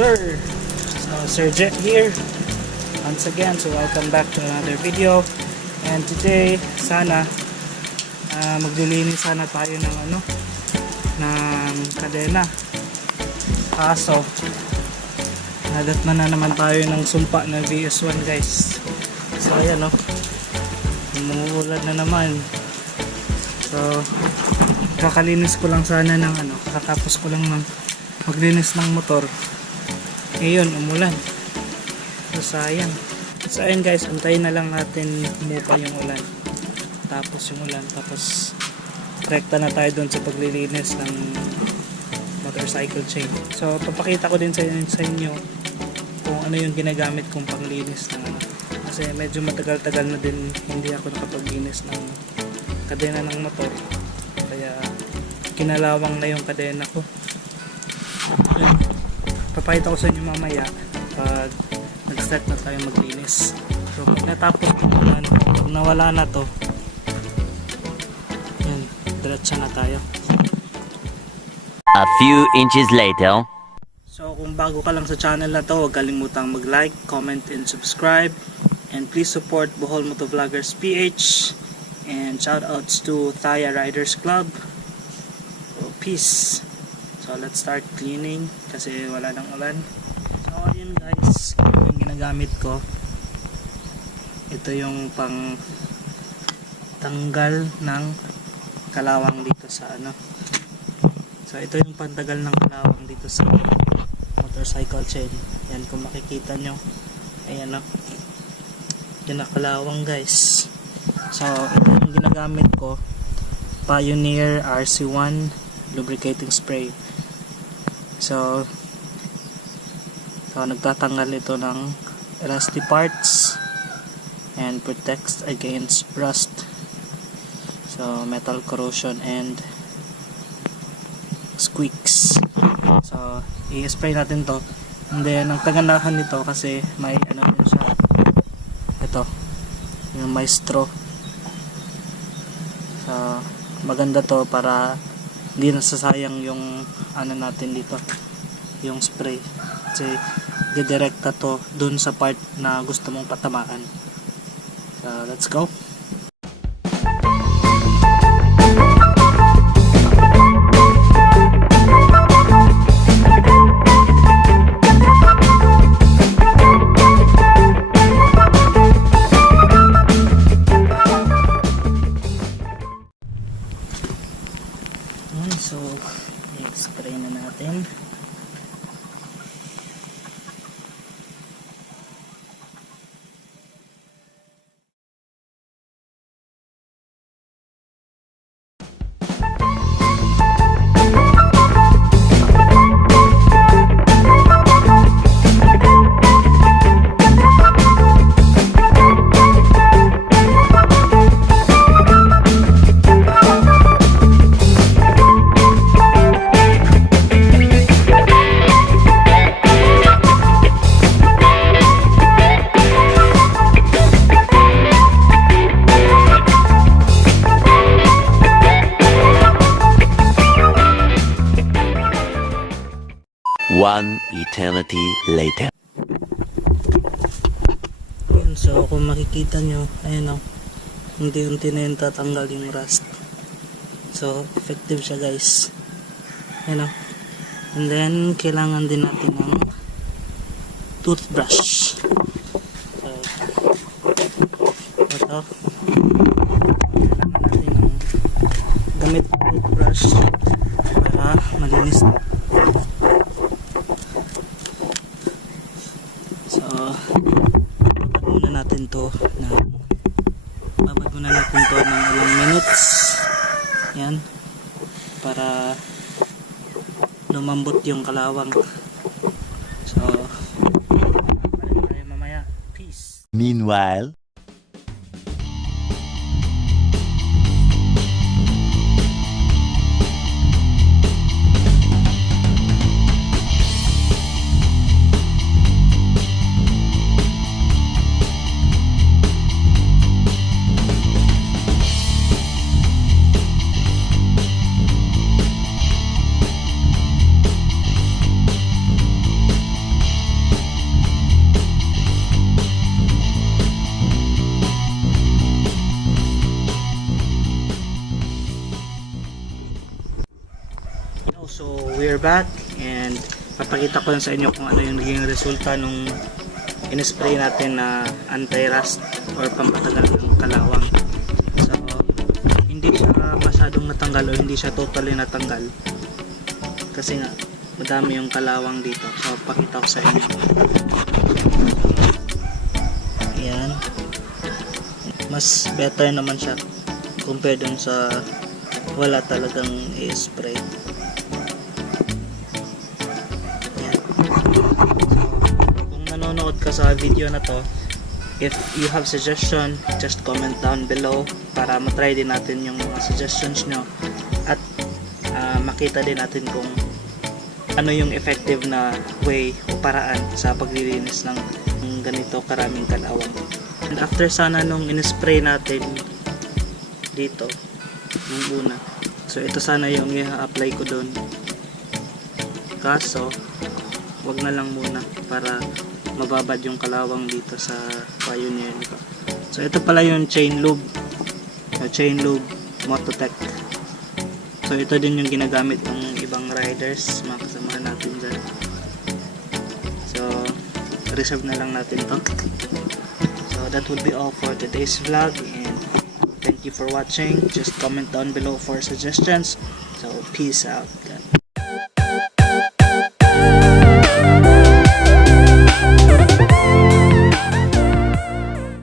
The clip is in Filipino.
Sir. So, Sir Jet here. Once again, so welcome back to another video. And today, sana, ah, maglilinis sana tayo ng ano, ng kadena. Kaso, nadatman na naman tayo ng sumpa ng VS1 guys. So, ayan o. Umuulan na naman. So, kakalinis ko lang sana ng ano, kakatapos ko lang ng maglinis ng motor. Ngayon, umulan. So, sayang. So, ayun guys, antayin na lang natin mupa yung ulan. Tapos yung ulan. Tapos, rekta na tayo doon sa paglilinis ng motorcycle chain. So, papakita ko din sa, sa inyo kung ano yung ginagamit kong panglinis ng ano. Kasi medyo matagal-tagal na din hindi ako nakapaglinis ng kadena ng motor. Kaya, kinalawang na yung kadena ko papakita ko sa inyo mamaya pag nag-start na tayo maglinis. So pag natapos yan pag nawala na to yan diretso na tayo. A few inches later. so kung bago ka lang sa channel na to huwag kalimutang mag-like, comment, and subscribe. And please support Bohol Motovloggers PH and shoutouts to Thaya Riders Club. So peace So let's start cleaning kasi wala nang ulan. So ayun guys, yung ginagamit ko. Ito yung pang tanggal ng kalawang dito sa ano. So ito yung pantagal ng kalawang dito sa motorcycle chain. Yan kung makikita nyo. Ayan o. Yan ang kalawang guys. So ito yung ginagamit ko. Pioneer RC1 lubricating spray. So, so nagtatanggal ito ng rusty parts and protects against rust. So, metal corrosion and squeaks. So, i-spray natin to. And then, ang kagandahan nito kasi may ano din siya. Ito. Yung may. So, maganda to para hindi nasasayang yung ano natin dito yung spray. Kasi didirekta to dun sa part na gusto mong patamaan. So let's go so i-spray na natin One eternity later. Yun, so kung makikita nyo ayan o unti-unti na yung tatanggal yung rust. So effective siya guys. Ayan o and then kailangan din natin ng toothbrush. So ito. Kailangan natin ng gamit toothbrush para malinis na babad muna natin to ng babad muna natin to ng ilang minutes. Yan. Para lumambot yung kalawang. So, mamaya. Peace. Meanwhile, So, we're back and papakita ko lang sa inyo kung ano yung naging resulta nung in-spray natin na anti-rust or pampatagal ng kalawang. So, hindi siya masyadong natanggal o hindi siya totally natanggal. Kasi nga, madami yung kalawang dito. So, pakita ko sa inyo. Ayan. Mas better naman siya compared dun sa wala talagang i-spray. Kung nanonood ka sa video na to, if you have suggestion, just comment down below para matry din natin yung mga suggestions nyo at ah, makita din natin kung ano yung effective na way o paraan sa paglilinis ng ganito karaming kalawang. And after sana nung in-spray natin dito nung una. So ito sana yung i-apply ko doon. Kaso, wag na lang muna para mababad yung kalawang dito sa Pioneer ko. So ito pala yung chain lube. Yung chain lube Mototech. So ito din yung ginagamit ng ibang riders, mga kasamahan natin dyan. So reserve na lang natin to. So that would be all for today's vlog and thank you for watching. Just comment down below for suggestions. So peace out.